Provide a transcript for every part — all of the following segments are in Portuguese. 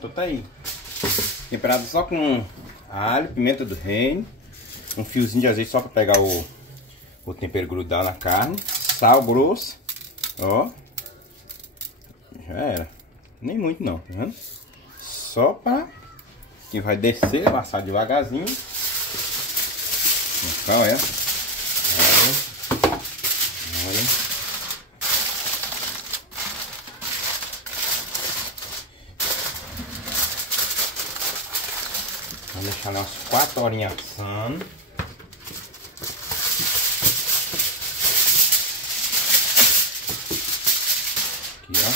Pronto, tá aí. Temperado só com alho, pimenta do reino, um fiozinho de azeite só pra pegar o tempero grudar na carne, sal grosso, ó. Já era. Nem muito não, tá vendo? Só pra que vai descer, passar devagarzinho. Olha. Olha. Vamos deixar umas 4 horinhas assando. Aqui, ó.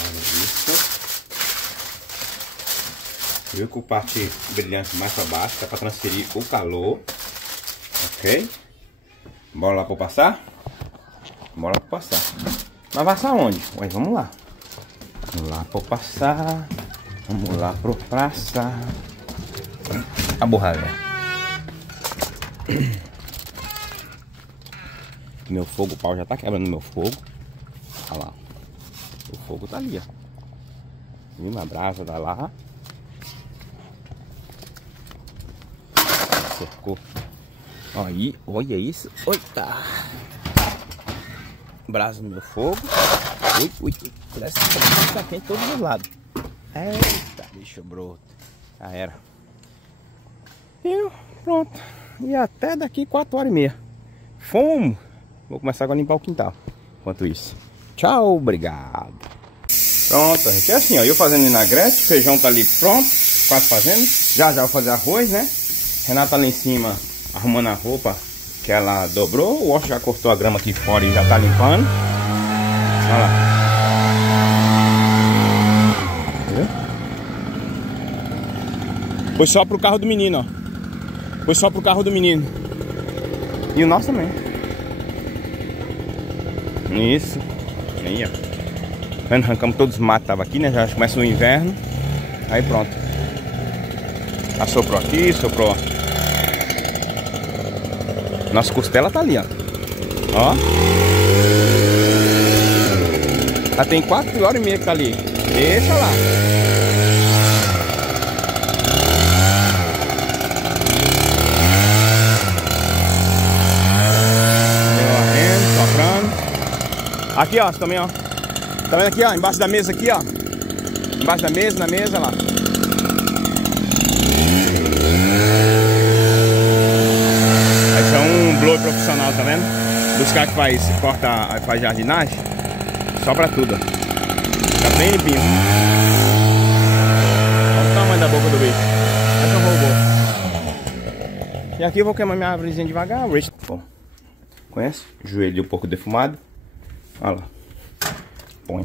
Olha isso. Viu que o parte brilhante mais para baixo, que é para transferir o calor. Ok? Bora lá para passar? Bora para passar. Mas passar onde? Ué, vamos lá. Vamos lá para passar. Vamos lá pro praça. A borracha. Meu fogo, o pau já tá quebrando meu fogo. Olha lá. O fogo tá ali, ó. Viu? A brasa tá lá. Cercou. Aí, olha isso. Eita. Brasa no meu fogo. Ui, ui. Parece que tá quente de todos os lados. Eita, bicho broto. Já era. E pronto. E até daqui 4h30. Fomos. Vou começar agora a limpar o quintal. Enquanto isso. Tchau, obrigado. Pronto, gente. É assim, ó. Eu fazendo vinagrete. O feijão tá ali pronto. Quase fazendo. Já vou fazer arroz, né? Renata tá lá em cima arrumando a roupa que ela dobrou. O Washington já cortou a grama aqui fora e já tá limpando. Olha lá. Foi só pro carro do menino, ó. Foi só pro carro do menino. E o nosso também. Isso. Aí, ó. Arrancamos todos os matos que tava aqui, né? Já começa o inverno. Aí pronto. Assoprou aqui, soprou. Nossa costela tá ali, ó. Ó. Já tem 4h30 que tá ali. Deixa lá. Aqui, ó, também, ó. Tá vendo aqui, ó? Embaixo da mesa aqui, ó. Embaixo da mesa, na mesa, lá. Esse é um blower profissional, tá vendo? Dos caras que faz jardinagem. Sobra tudo, ó. Tá bem limpinho. Olha o tamanho da boca do bicho. Essa é um robô. E aqui eu vou queimar minha árvorezinha devagar. Bom, conhece? Joelho um pouco defumado. Olha lá. Põe.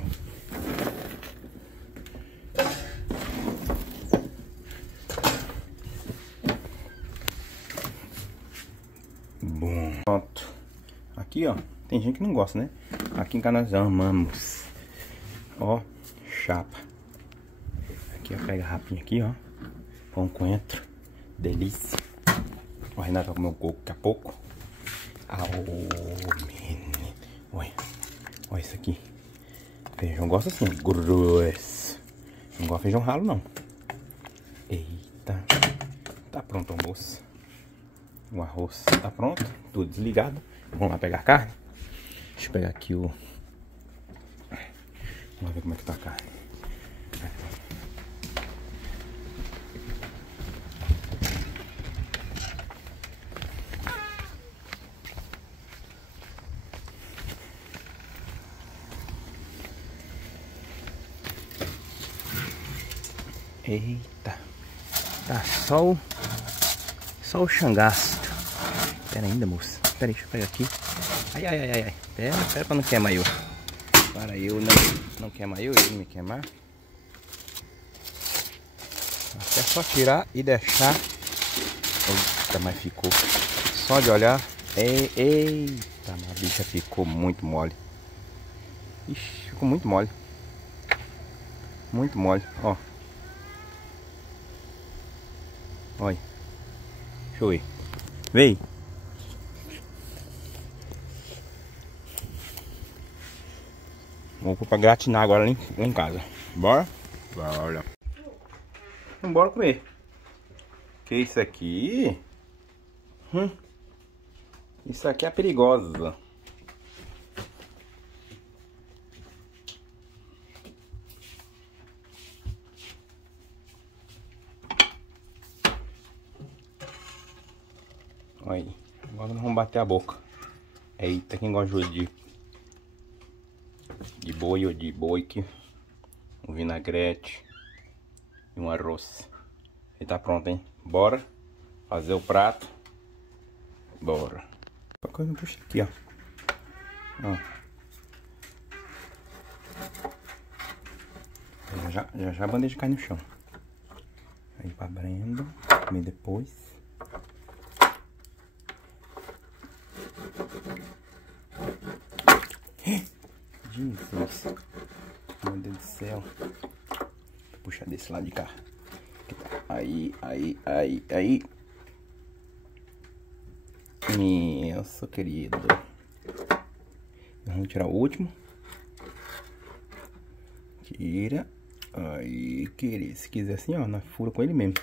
Bom. Pronto. Aqui, ó. Tem gente que não gosta, né? Aqui em casa nós amamos. Ó. Chapa. Aqui, ó. Pega a rapinha aqui, ó. Pão coentro. Delícia. O Renato vai comer o coco daqui a pouco. Menino. Olha. Olha isso aqui. Feijão gosta assim, grosso. Não gosta de feijão ralo, não. Eita. Tá pronto o almoço. O arroz tá pronto. Tudo desligado. Vamos lá pegar a carne. Deixa eu pegar aqui o... Vamos ver como é que tá a carne. Eita, tá só o xangasto. Pera ainda, moça. Pera aí, deixa eu pegar aqui. Ai. Pera pra não queimar eu. Para eu não queimar eu, ele me queimar. Até só tirar e deixar. Eita, mas ficou. Só de olhar. Eita, a bicha ficou muito mole. Ixi, ficou muito mole. Muito mole, ó. Olha. Deixa eu ver. Vem. Vou pra gratinar agora lá em casa. Bora? Bora. Bora comer. Que isso aqui? Isso aqui é perigosa. Aí, agora nós vamos bater a boca. Eita, quem gosta de boi ou de boique, um vinagrete e um arroz. E tá pronto, hein? Bora fazer o prato. Bora. Uma coisa puxa aqui, ó. Já a bandeja cai no chão. Aí pra Brenda comer depois. Jesus, meu Deus do céu. Vou puxar desse lado de cá. Aí. Nossa, querido. Vamos tirar o último. Tira. Aí, querido. Se quiser assim, ó, na fura com ele mesmo.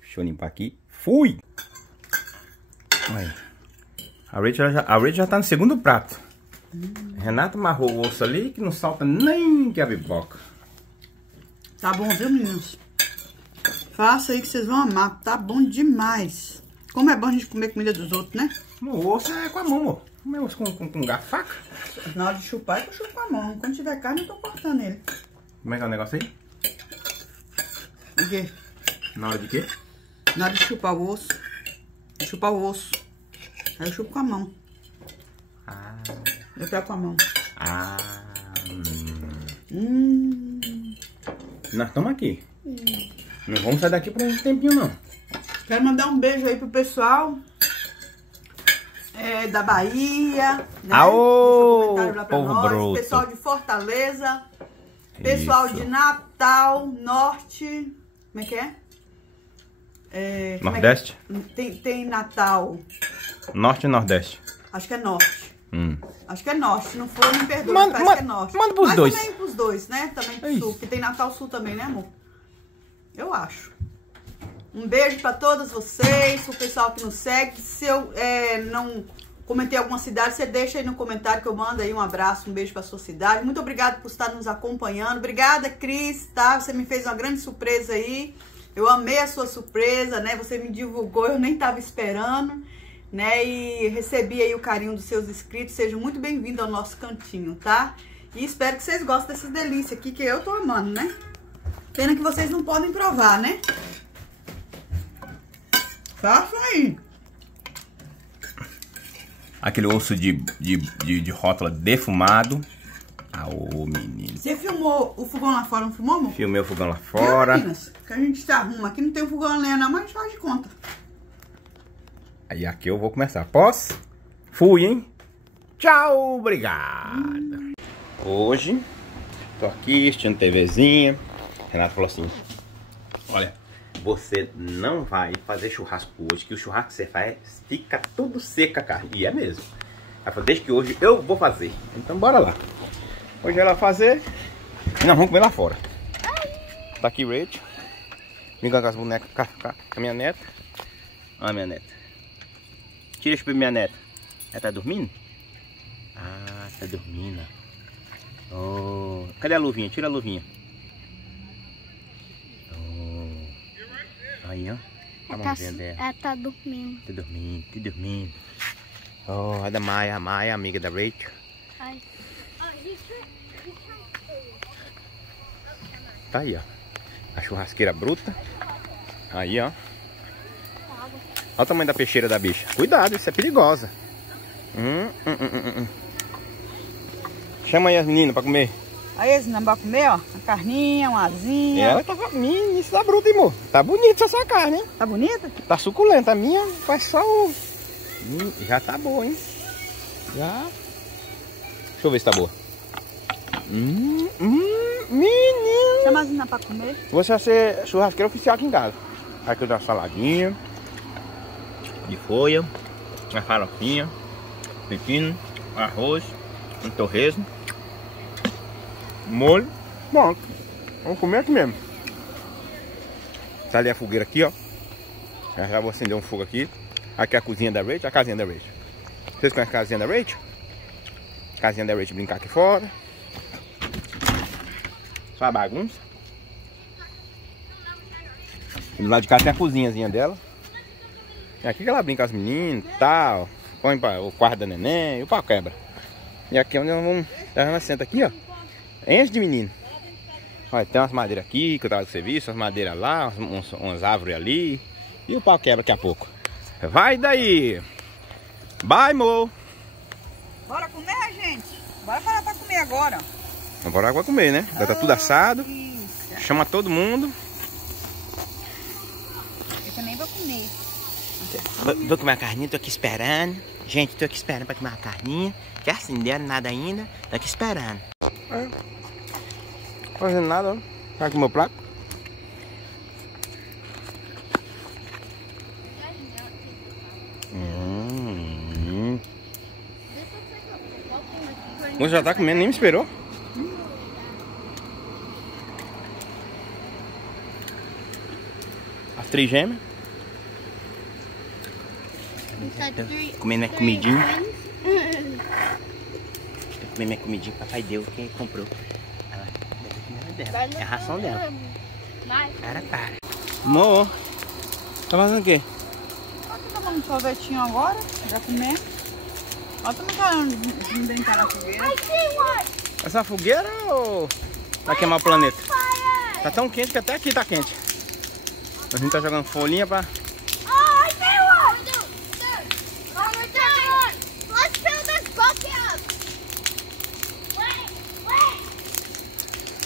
Deixa eu limpar aqui. Fui! Aí. A Rachel já tá no segundo prato. Renato amarrou o osso ali que não salta nem que a biboca. Tá bom, viu, meninos? Faça aí que vocês vão amar. Tá bom demais. Como é bom a gente comer comida dos outros, né? O osso é com a mão, amor. Comer osso com garfo, faca. Na hora de chupar, eu chupo com a mão. Quando tiver carne, eu tô cortando ele. Como é que é o negócio aí? O quê? Na hora de quê? Na hora de chupar o osso. Chupar o osso. Aí eu chupo com a mão. Eu pego com a mão. Nós estamos aqui. Não vamos sair daqui por um tempinho, não. Quero mandar um beijo aí pro pessoal da Bahia. Né? Aô! Lá pra Povo nós. bruto. Pessoal de Fortaleza. Pessoal de Natal, Norte. Como é que é? Nordeste? Tem Natal. Norte e Nordeste. Acho que é Norte. Acho que é Norte. Se não for, me perdoe. Parece que é Norte. Manda pros mas dois. também pros dois, né? Também pro Sul. Porque tem Natal Sul também, né, amor? Eu acho. Um beijo pra todos vocês. Pro pessoal que nos segue. Se eu não comentei alguma cidade, você deixa aí no comentário que eu mando aí um abraço, um beijo pra sua cidade. Muito obrigada por estar nos acompanhando. Obrigada, Cris, tá? Você me fez uma grande surpresa aí. Eu amei a sua surpresa, né? Você me divulgou, eu nem tava esperando, né? E recebi aí o carinho dos seus inscritos. Sejam muito bem-vindos ao nosso cantinho, tá? E espero que vocês gostem dessas delícias aqui, que eu tô amando, né? Pena que vocês não podem provar, né? Façam aí. Aquele osso de rótula defumado. Ô, menino. Você filmou o fogão lá fora, não filmou, amor? Filmei o fogão lá fora. Meninas, que a gente se arruma. Aqui não tem o fogão a lenha não, mas a gente faz de conta. Aí aqui eu vou começar. Posso? Fui, hein? Tchau, obrigado. Hoje, tô aqui assistindo TVzinha. Renato falou assim: olha, você não vai fazer churrasco hoje, que o churrasco que você faz fica tudo seca a carne. E é mesmo. Ela falou: desde que hoje eu vou fazer. Então bora lá. Hoje ela vai fazer e nós vamos comer lá fora. Tá aqui Rachel, brincando com as bonecas, com a minha neta. Olha a minha neta. Tira isso pra minha neta. Ela tá dormindo? Ah, tá dormindo. Oh. Cadê a luvinha? Tira a luvinha. Oh. Aí, ó. Ela tá dormindo. Tá dormindo, tá dormindo. Oh, olha a Maia, amiga da Rachel. Ai. Tá aí, ó. A churrasqueira bruta. Aí, ó. Olha o tamanho da peixeira da bicha. Cuidado, isso é perigosa. Chama aí as meninas pra comer. Aí, esse não vai comer, ó. Uma carninha, uma asinha. Ela tá... Isso tá bruta, amor. Tá bonita essa carne, hein? Tá bonita? Tá suculenta. A minha faz só o... Já tá boa, hein? Já. Deixa eu ver se tá boa. Menino. Chama a asinha pra comer. Você vai ser churrasqueiro oficial aqui em casa. Aqui eu dou uma saladinha de folha, uma farofinha, pepino, arroz, um torresmo. molho, pronto. Vamos comer aqui mesmo. Tá ali a fogueira aqui, ó. Já vou acender um fogo aqui. Aqui é a cozinha da Rachel, a casinha da Rachel. Vocês conhecem a casinha da Rachel? Casinha da Rachel brincar aqui fora. Só a bagunça. E do lado de cá tem a cozinhazinha dela. É aqui que ela brinca com as meninas e tal. Põe para o quarto da neném e o pau quebra. E aqui é onde nós vamos. Ela senta aqui, ó. Enche de menino. Olha, tem umas madeiras aqui que eu tava com serviço, umas madeiras lá, umas árvores ali. E o pau quebra daqui a pouco. Vai daí! Vai, mo! Bora comer, gente? Bora parar pra comer agora. Bora agora comer, né? Já tá tudo assado. Chama todo mundo. Eu também vou comer. Vou comer uma carninha, tô aqui esperando. Gente, tô aqui esperando pra tomar uma carninha. Que acenderam nada ainda. Tô aqui esperando. Fazendo nada, ó. Tá aqui o meu prato. Você já tá comendo, nem me esperou. As três gêmeas. Comendo minha comidinha. Tô comendo minha comidinha que o papai deu, quem comprou. É a ração dela. Para. Amor, tá fazendo o quê? Aqui tomando um sorvetinho agora, já comer. Olha também querendo brincar na fogueira. Essa fogueira ou vai queimar o planeta? Tá tão quente que até aqui tá quente. A gente tá jogando folhinha pra...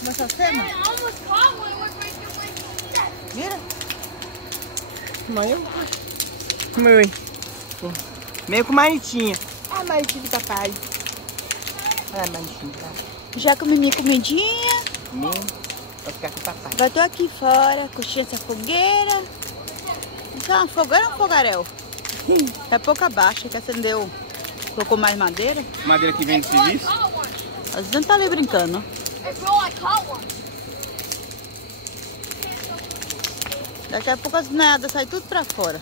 Você cena? Vira. Meio com maritinha. Ah, maritinho do papai. Olha, maritinho. Já comi minha comidinha. Vai ficar com o papai. Agora tô aqui fora, curtindo essa fogueira. Isso é uma fogueira ou um fogaréu? É pouca baixa, que acendeu. Colocou mais madeira. Madeira que vem do serviço. Às vezes não tá ali brincando. Daqui a pouco as neadas saem tudo pra fora.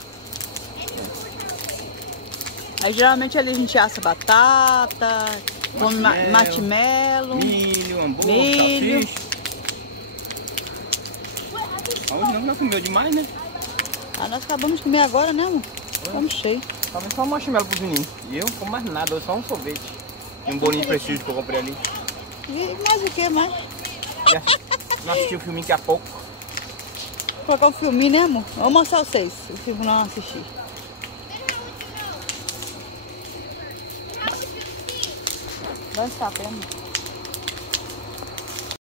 Aí geralmente ali a gente assa batata, come marshmallow, milho, hambúrguer, milho. salsicha. Hoje não comeu demais, né? Ah, nós acabamos de comer agora, né, amor? Estamos cheios. Tava só um marshmallow pro menino. E eu não como mais nada, só um sorvete. E um bolinho de prestígio que eu comprei ali. E mais o que mais? Não assisti o filminho daqui a pouco. Vou colocar um filminho, né, amor? Vou mostrar vocês o filme não assisti. Vai estar, pelo amor.